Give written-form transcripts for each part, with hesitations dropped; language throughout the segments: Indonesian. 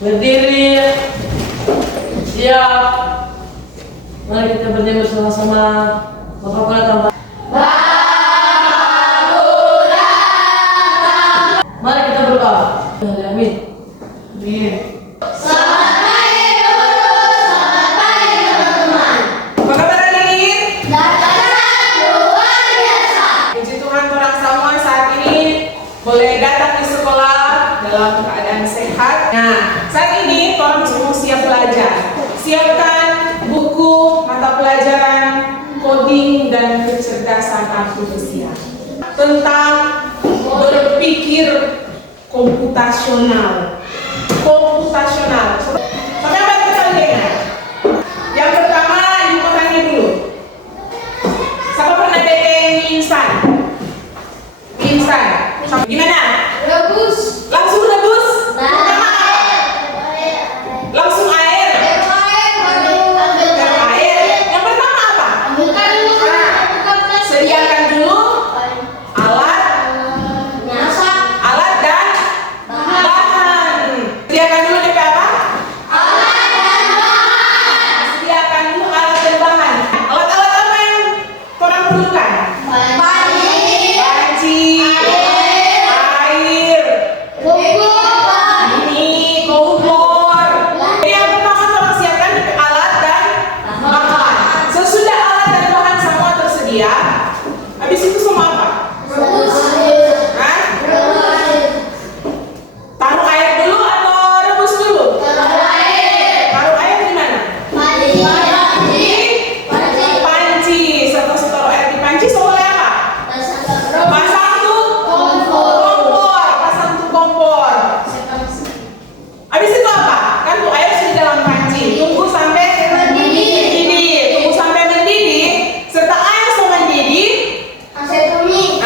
Berdiri. Siap. Mari kita bernyanyi bersama-sama. Bapak Kepala Tambah. Mari kita berdoa. Amin. Amin. Selamat pagi teman-teman. Apa kabar hari ini? Dahsyat luar biasa. Puji Tuhan orang semua saat ini boleh datang di sekolah dalam keadaan sehat. Nah, saat ini orang semua siap belajar. Siapkan buku, mata pelajaran, coding dan kecerdasan artifisial tentang berpikir komputasional. Sampai apa kita dengar? Yang pertama, ibu tanya dulu. Siapa pernah bikin mie instan? Mie instan. Gimana? Rebus. Langsung rebus? Langsung air? Taruh air. Yang pertama apa? Sediakan dulu alat dan bahan. Sediakan dulu DP apa? Sediakan dulu alat dan bahan. Alat-alat apa yang korang perlukan? Panci, air, ini kompor. Jadi yang pertama tolong siapkan alat dan bahan. Sesudah alat dan bahan semua tersedia, habis itu semua apa? Hah? Taruh air dulu atau rebus dulu? Taruh air di mana? Panci. Setelah taruh air di panci, soalnya apa? Pasang tuh kompor. Habis itu apa? Kan tuh air sudah dalam panci. Tunggu sampai mendidih. Tunggu sampai mendidih. Setelah air sudah mendidih, kasih mie.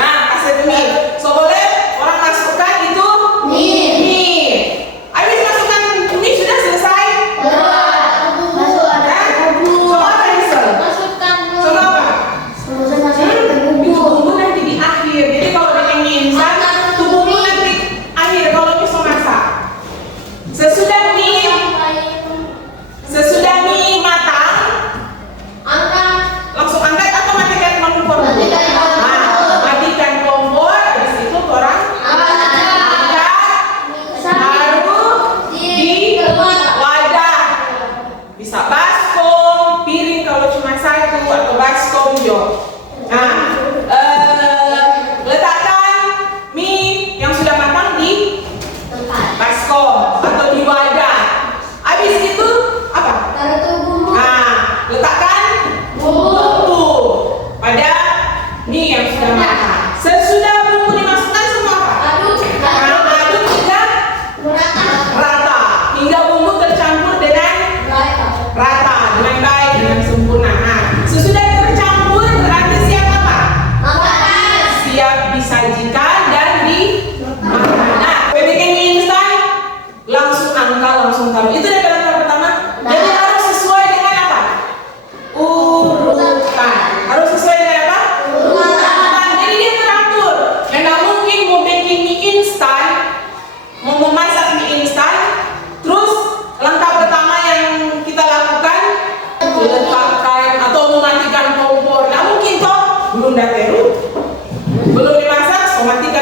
So boleh orang masukkan itu mie. Habis masukkan mie sudah selesai. So apa Rizal? So apa? Itu bumbu nanti di akhir. Jadi kalau bikin mie instan, itu bumbu nanti akhir kalau bisa masak. Sesudah mie matang, langsung angkat atau matikan kompor? Matikan kompor. Habis itu orang angkat, taruh di wadah. Bisa baskom, piring kalau cuma satu atau baskom jo. Nah, letakkan mie yang sudah matang di baskom atau di wadah. Habis itu apa? Nah, letakkan bumbu pada mie yang sudah matang. Sesudah bumbu dimasukkan semua apa? Aduk hingga rata, hingga bumbu tercampur dengan rata, dengan baik, dengan sempurna. Nah, sesudah tercampur berarti siap apa? Siap disajikan dan dimakan. Nah, bikin mie instan langsung angkat, langsung taruh. Itu dari langkah pertama. Jadi harus sesuai dengan apa? Urutan. Harus sesuai dengan apa? Urutan. Jadi dia teratur. Nggak mungkin mau bikin mie instan, mau memasak mie instan, terus langkah pertama yang kita lakukan letakkan atau mematikan kompor. Nggak mungkin toh. Belum dateru, belum dimasak, so matikan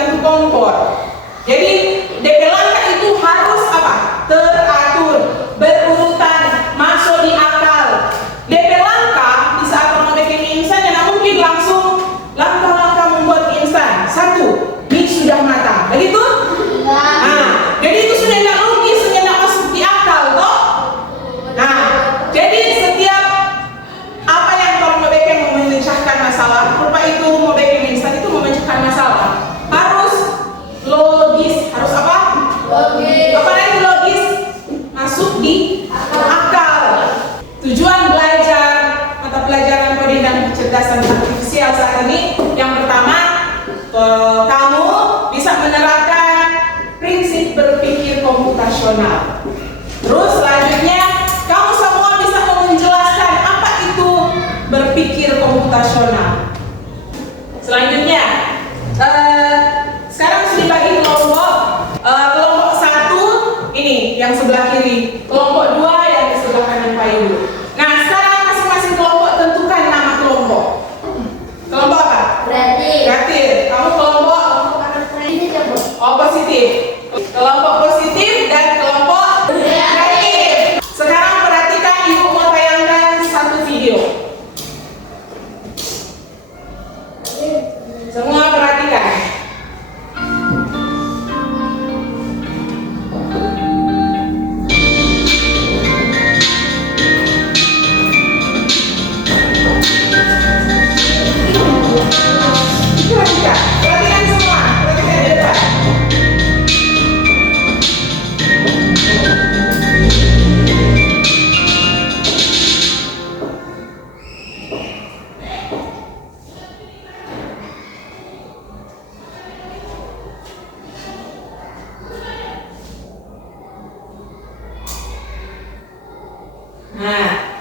Nah,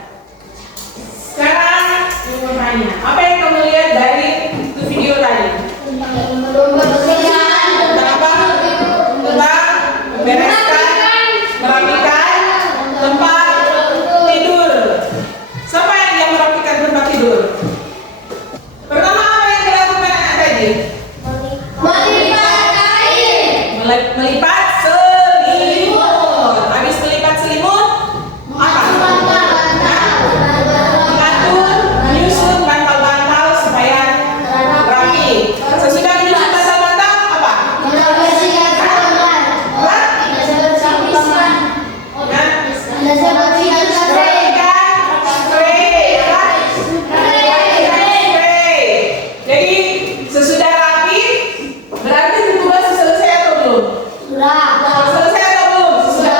sekarang saya mau tanya, apa yang kamu lihat dari itu video tadi? Tentang apa? Tentang membereskan, merapikan tempat tidur. Siapa yang dia merapikan tempat tidur? Pertama apa yang dilakukan anak tadi? Melipat selimut. Habis melipat selimut, apa? Mengatur, menyusun bantal-bantal supaya rapi. Sesudah menyusun bantal-bantal, apa? Jadi sesudah rapi, berarti tugas selesai atau belum? Selesai atau belum? Sudah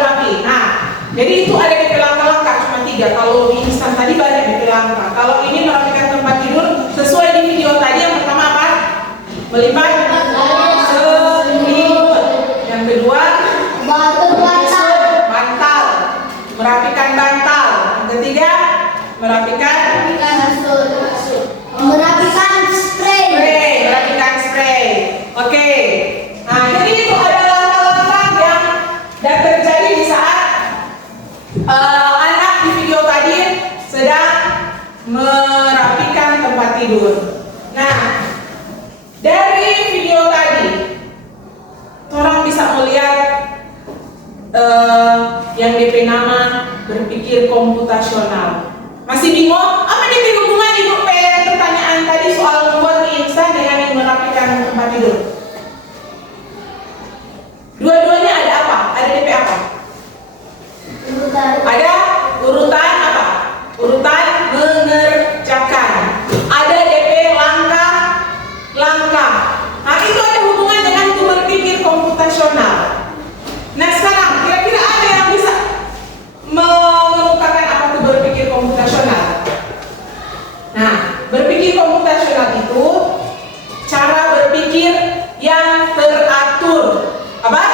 rapi. Nah, jadi itu ada DP langkah-langkah cuma 3. Kalau di instan tadi banyak DP langkah. Kalau ini merapikan tempat tidur sesuai di video tadi, yang pertama apa? Melipat selimut. Yang kedua, bantal. Merapikan bantal. Yang ketiga, merapikan spray. Merapikan spray. Oke. Nah, jadi itu ada langkah-langkah yang dan terjadi di saat anak di video tadi sedang merapikan tempat tidur. Nah, dari video tadi, orang bisa melihat yang DP nama berpikir komputasional. Masih bingung? Apa DP hubungan ibu pertanyaan tadi soal membuat mie instan dengan yang merapikan tempat tidur? Dua-duanya ada apa? Ada DP apa? Ada urutan apa? Urutan mengerjakan. Ada DP langkah-langkah. Nah, itu ada hubungan dengan itu berpikir komputasional. Nah, sekarang kira-kira ada yang bisa mengemukakan apa itu berpikir komputasional? Nah, berpikir komputasional itu cara berpikir yang teratur. Apa?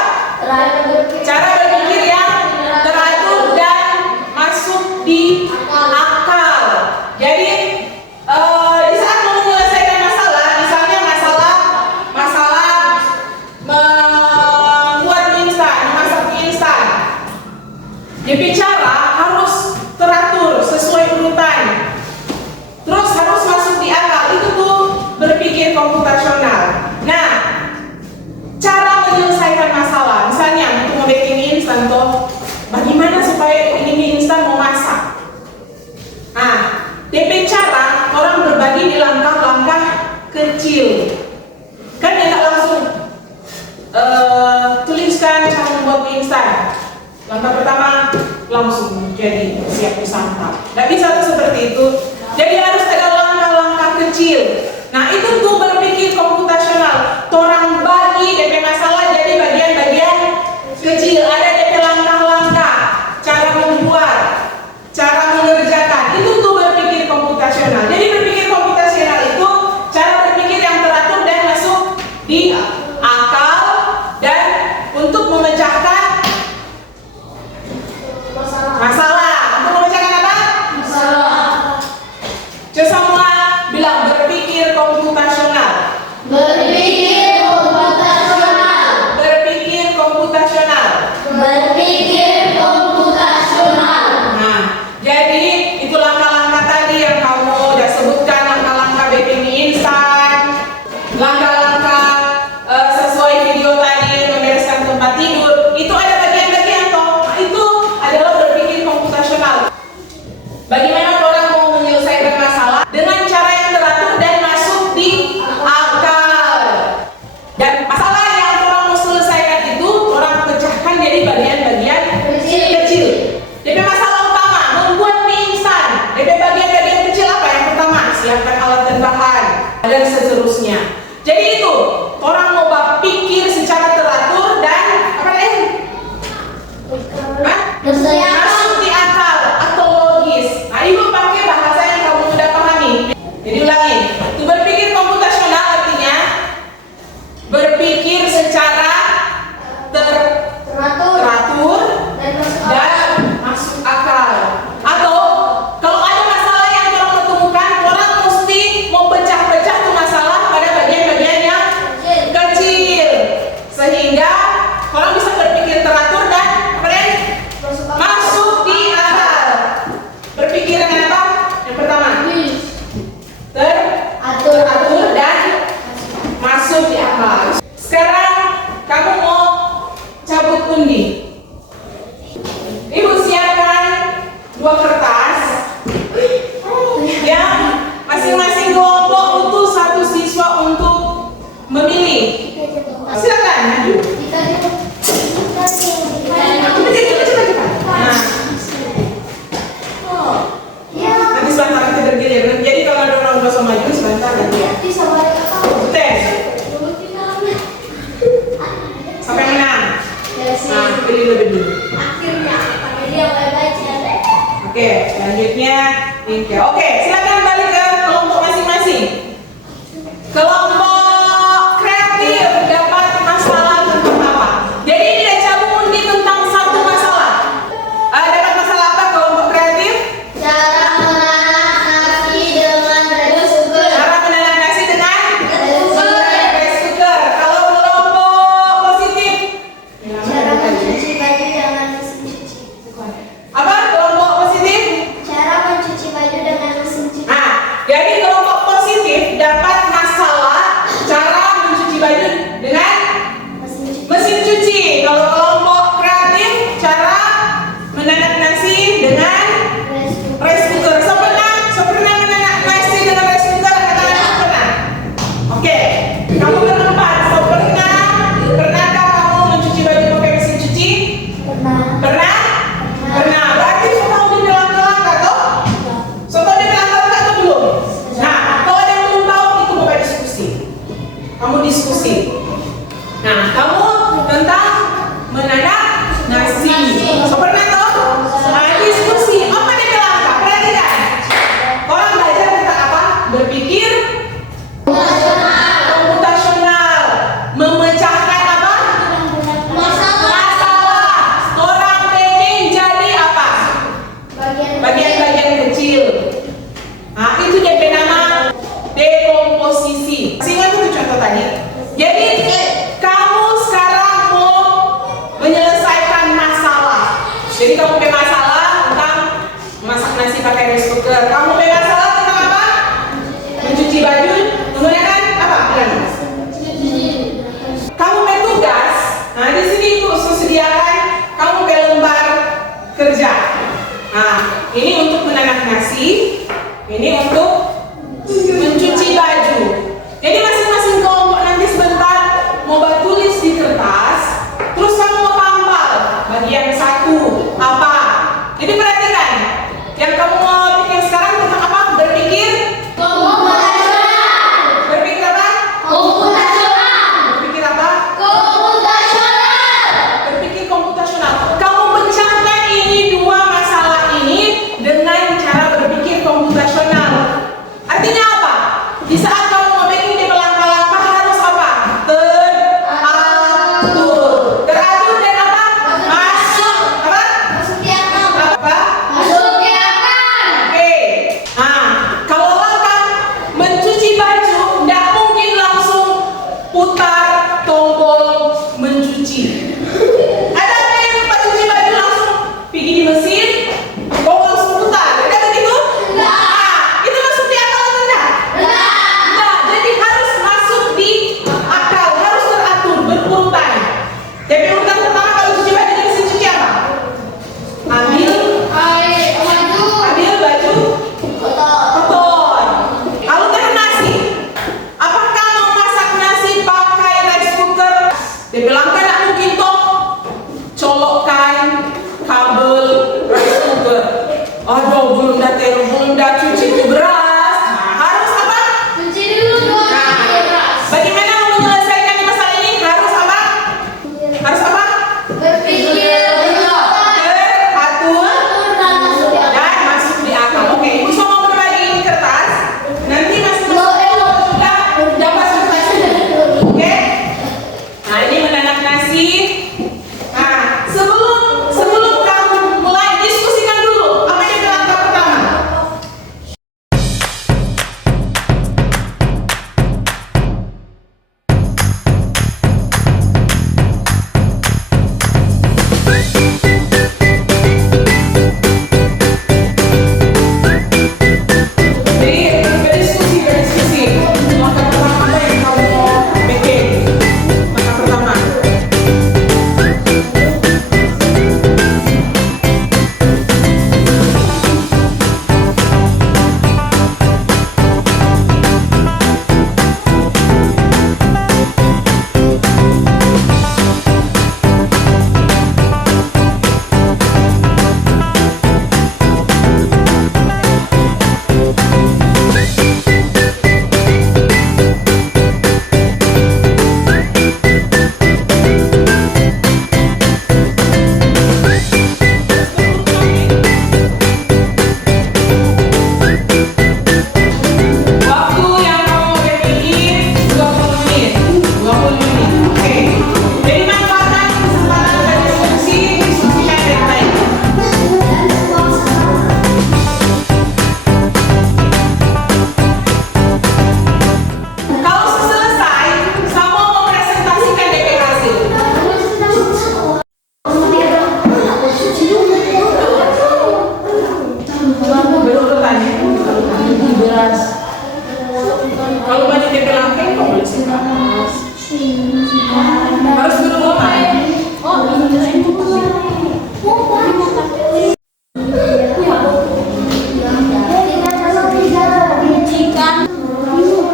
Cara berpikir yang teratur dan masuk di akal. Jadi di saat mau menyelesaikan masalah, misalnya masalah membuat mie instan, memasak mie instan, jadi cara harus teratur sesuai urutan. Terus harus masuk di akal. Itu tuh berpikir komputasional. Nah, cara menyelesaikan masalah, misalnya untuk mau bikin mie instan toh, bagaimana supaya ini mie instan mau masak? Nah, DP cara orang berbagi di langkah-langkah kecil. Kan ya nggak langsung tuliskan cara membuat mie instan. Langkah pertama langsung jadi siap disantap. Nggak bisa tuh seperti itu. Jadi harus ada langkah-langkah kecil. Nah, itu tuh berpikir komputasional. Orang bagi DP masalah jadi bagian-bagian kecil. Ada DP langkah-langkah, cara membuat, cara mengerjakan. Itu tuh berpikir komputasional. Jadi berpikir komputasional itu cara berpikir yang teratur dan masuk di akal dan untuk memecahkan masalah. Untuk memecahkan apa? Coba semua bilang berpikir komputasional. Berpikir komputasional. Berpikir komputasional. Berpikir komputasional. Nah, jadi itu langkah-langkah tadi yang kamu udah sebutkan, langkah-langkah baking mie instan, langkah-langkah sesuai video tadi membereskan tempat tidur. Itu ada bagian-bagian toh. Nah, itu adalah berpikir komputasional. Bagaimana orang mau menyelesaikan masalah dengan cara yang teratur dan masuk di akal. Dan masalah yang orang mau selesaikan itu orang pecahkan jadi bagian-bagian kecil. DP masalah utama membuat mie instan. DP bagian-bagian kecil apa? Yang pertama, siapkan alat dan bahan dan seterusnya. Jadi itu orang mau berpikir secara teratur dan apa lain? Masuk di akal atau logis. Nah, ibu pakai bahasa yang kamu sudah pahami. Jadi ulangi. Itu berpikir komputasional artinya berpikir secara teratur dan masuk akal. Nah, sekarang kamu mau cabut undi. Ibu siapkan 2 kertas yang masing-masing kelompok butuh 1 siswa untuk memilih. Silakan maju. Cepat. Nah, nanti sebentar nanti bergilir. Jadi kalau ada orang udah maju sebentar nanti ya. Tes. Sampai menang. Nah, pilih lebih dulu. Oke, selanjutnya Inke. Oke, silakan balik ke kelompok masing-masing. Kelompok kreatif dapat masalah tentang apa? Jadi ini ada cabut undi tentang 1 masalah. Dapat masalah apa kelompok kreatif? Cara menanak nasi dengan rice cooker. Cara menanak nasi dengan rice cooker. Kalau kelompok positif? Cara mencuci baju dengan mesin cuci. Apa kelompok positif? Cara mencuci baju dengan mesin cuci. Nah, jadi kelompok positif dapat masalah cara mencuci baju dengan Mesin cuci. mesin cuci. Kalau kelompok kreatif cara menanak nasi dengan Rice cooker. rice cooker. Pernah menanak nasi dengan rice cooker? Katakan pernah. Oke, kamu berempat. Pernahkah kamu mencuci baju pakai mesin cuci? Pernah. Pernah. Berarti semua udah melangkah-langkah toh? Soto dia melangkah-langkah atau belum? Nah, kalau ada yang belum tahu itu Bapak diskusi. Kamu diskusi. Nah, kamu tentang menanak nasi. So, pernah toh? Nah, diskusi. Apa dia melangkah? Perhatikan. Orang belajar tentang apa? Berpikir komputasional. Memecahkan apa? Masalah. Orang pengen jadi apa? Bagian-bagian kecil. Nah, itu dia nama dekomposisi. Masih ingat itu contoh tadi? Jadi, kamu sekarang mau menyelesaikan masalah. Jadi, kamu punya masalah tentang masak nasi pakai rice cooker. Kamu punya masalah tentang apa? Mencuci baju menggunakan apa? Kamu punya tugas. Nah, di sini tuh sediakan kamu punya lembar kerja. Nah, ini untuk menanak nasi, ini untuk mencuci baju. Jadi masing-masing kelompok nanti sebentar mau tulis di kertas, terus kamu mau tampal bagian 1 apa. Jadi perhatikan, yang kamu mau bikin sekarang tentang apa? Berpikir berpikir apa? Berpikir apa? Berpikir komputasional. Kamu pecahkan ini 2 masalah ini dengan cara berpikir komputasional. Artinya apa? Di saat kamu mau bikin dia melangkah-langkah harus apa? Teratur. Teratur dan apa? Masuk apa? Apa? Oke. Nah, kalau langkah mencuci baju tidak mungkin langsung putar tombol mencuci. Ada apa yang tempat cuci baju langsung pergi di mesin, kau langsung putar. Ada begitu? Nah, itu masuk di akal atau tidak? Nah, jadi harus masuk di akal, harus teratur, berurutan. Tapi urutan pertama kalau cuci baju di mesin cuci apa? Ambil baju kotor. Lalu taruh nasi. Apakah mau masak nasi pakai rice cooker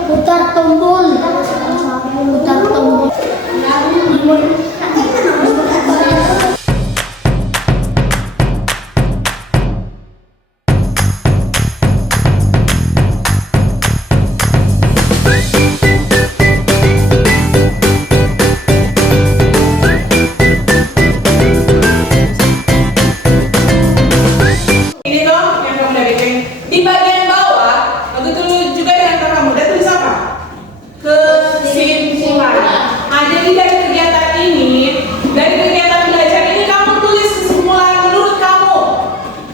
Putar tombol. Putar tombol. Ini toh yang kamu udah bikin. Di bagian bawah, begitu juga dengan kamu. Udah tulis apa? Kesimpulan. Nah, jadi dari kegiatan ini, dari kegiatan belajar ini kamu tulis kesimpulan menurut kamu.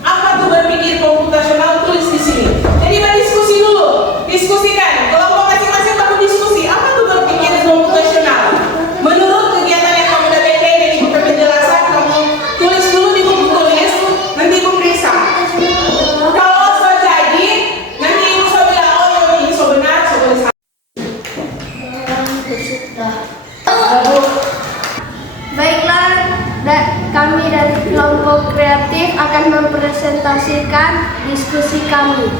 Apa tuh berpikir komputasional, tulis di sini. Jadi berdiskusi dulu, diskusikan. Kelompok masing-masing kamu diskusi. Apa tuh berpikir komputasional? Menurut kegiatan yang kamu udah bikin dari buku penjelasan, kamu tulis dulu di buku tulis, nanti ibu periksa. Kalau so jadi, nanti ibu so bilang, oh ini so benar, so boleh salah. Baiklah, kami dari kelompok kreatif akan mempresentasikan diskusi kami.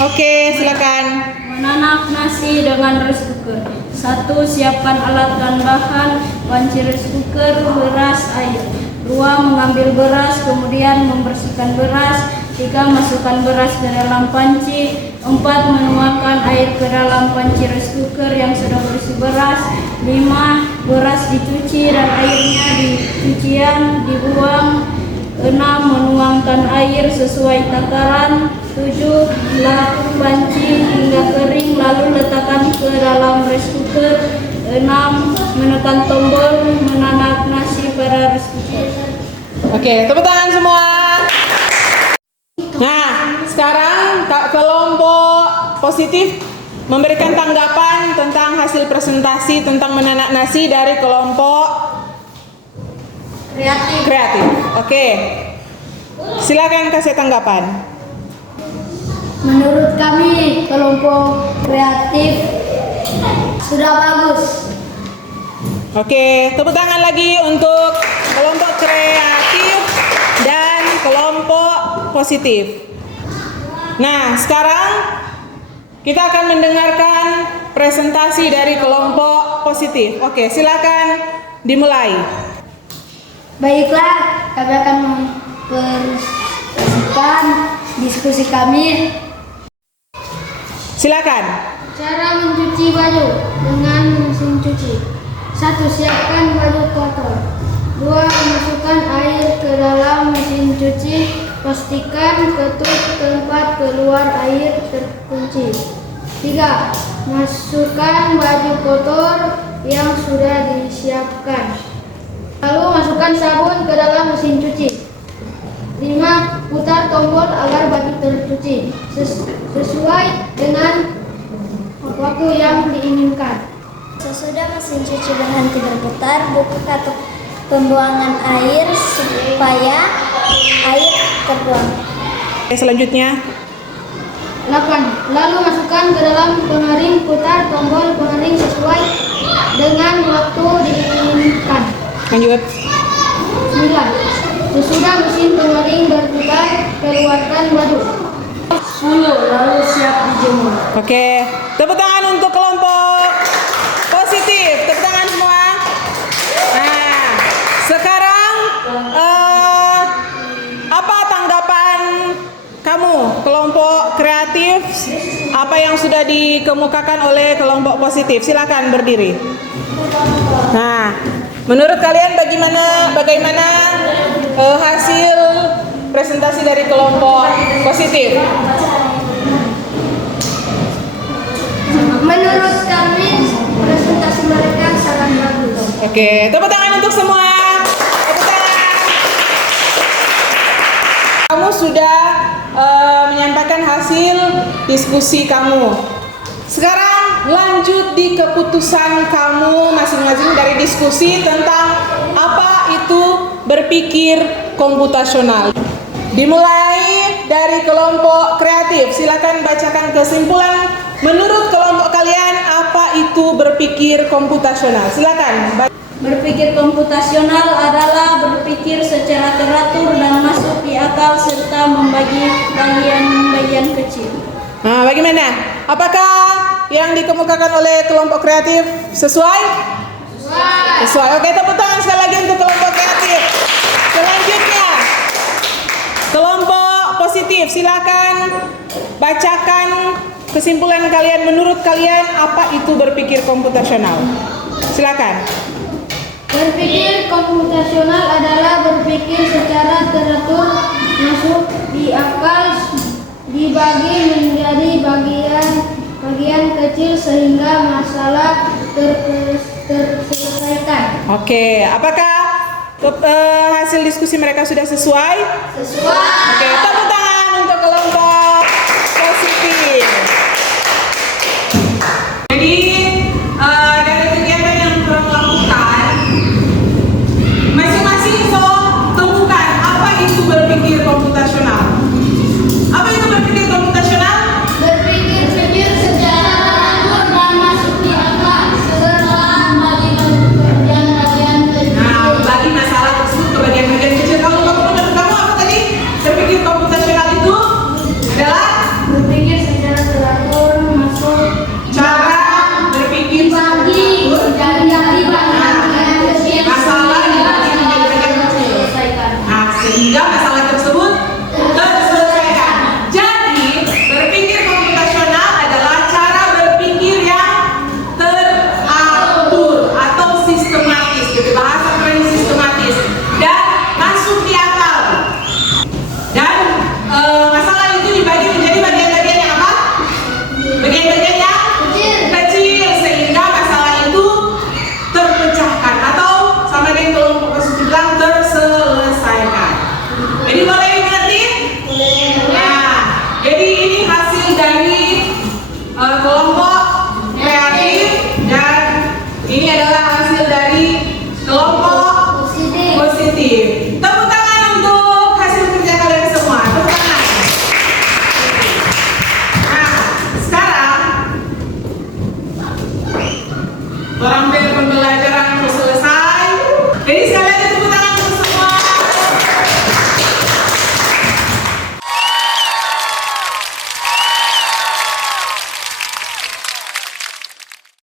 Oke, silakan. Menanak nasi dengan rice cooker. 1. Siapkan alat dan bahan: panci rice cooker, beras, air. 2. Mengambil beras, kemudian membersihkan beras. 3. Masukkan beras ke dalam panci. 4. Menuangkan air ke dalam panci rice cooker yang sudah berisi beras. 5. Beras dicuci dan airnya di cucian dibuang. 6. Menuangkan air sesuai takaran. 7. Belah panci hingga kering lalu letakkan ke dalam rice cooker. 6. Menekan tombol menanak nasi pada rice cooker. Oke, tepuk tangan semua. Nah, sekarang kelompok positif memberikan tanggapan tentang hasil presentasi tentang menanak nasi dari kelompok kreatif. Oke, silakan kasih tanggapan. Menurut kami, kelompok kreatif sudah bagus. Oke, tepuk tangan lagi untuk kelompok kreatif dan kelompok positif. Nah, sekarang kita akan mendengarkan presentasi dari kelompok positif. Oke, silakan dimulai. Baiklah, kami akan mempresentasikan diskusi kami. Silakan. Cara mencuci baju dengan mesin cuci. 1. Siapkan baju kotor. 2. Masukkan air ke dalam mesin cuci. Pastikan ketuk tempat keluar air terkunci. 3. Masukkan baju kotor yang sudah disiapkan. Lalu masukkan sabun ke dalam mesin cuci. 5. Putar tombol agar baju tercuci sesuai dengan waktu yang diinginkan. Sesudah mesin cuci berhenti berputar, buka ketuk pembuangan air supaya air terbuang. Selanjutnya. 8. Lalu masukkan ke dalam pengering, putar tombol pengering sesuai dengan waktu diinginkan. Lanjut. 9. Sesudah mesin pengering berputar, keluarkan baju. 10. Lalu siap dijemur. Oke, tepuk tangan untuk kelompok positif. Tepuk tangan semua. Nah, sekarang apa tanggapan kamu kelompok kreatif? Apa yang sudah dikemukakan oleh kelompok positif? Silakan berdiri. Nah, menurut kalian bagaimana hasil presentasi dari kelompok positif? Menurut kami, presentasi mereka sangat bagus. Oke, tepuk tangan untuk semua. Tepuk tangan. Kamu sudah menyampaikan hasil diskusi kamu. Sekarang lanjut di keputusan kamu masing-masing dari diskusi tentang apa itu berpikir komputasional. Dimulai dari kelompok kreatif. Silakan bacakan kesimpulan. Menurut kelompok kalian, apa itu berpikir komputasional? Silakan. Berpikir komputasional adalah berpikir secara teratur dan masuk di akal serta membagi bagian-bagian kecil. Nah, bagaimana? Apakah yang dikemukakan oleh kelompok kreatif sesuai? Sesuai. Oke, tepuk tangan sekali lagi untuk kelompok kreatif. Selanjutnya, kelompok positif. Silakan bacakan kesimpulan kalian. Menurut kalian apa itu berpikir komputasional? Silakan. Berpikir komputasional adalah berpikir secara teratur, masuk di akal, dibagi menjadi bagian kecil sehingga masalah terselesaikan. Oke, apakah hasil diskusi mereka sudah sesuai? Sesuai. Oke, tepuk tangan untuk kelompok positif. Jadi dari kegiatan yang kalian lakukan, masing-masing so temukan apa itu berpikir komputasional. Apa itu berpikir komputasional? Berpikir secara teratur dan masuk di akal serta membagi bagian kecil. Nah, bagi masalah tersebut ke bagian-bagian kecil. Kalau menurut kamu apa tadi? Berpikir komputasional itu adalah Berpikir secara teratur, masuk cara berpikir dibagi menjadi bagian kecil masalah sehingga dibagi menjadi bagian kecil. terselesaikan. Nah, sehingga masalah tersebut terselesaikan. Jadi, berpikir komputasional adalah cara berpikir yang teratur atau sistematis, gitu. Bahasa kerennya sistematis dan masuk di akal. Dan masalah itu dibagi menjadi bagian-bagian yang apa? Bagian-bagian yang kecil sehingga masalah itu terpecahkan atau sama dengan kelompok positif bilang terselesaikan. Jadi boleh dimengerti? Nah, jadi ini hasil dari kelompok kreatif dan ini adalah hasil dari kelompok positif. Tepuk tangan untuk hasil kerja kalian semua. Tepuk tangan. Nah, sekarang orang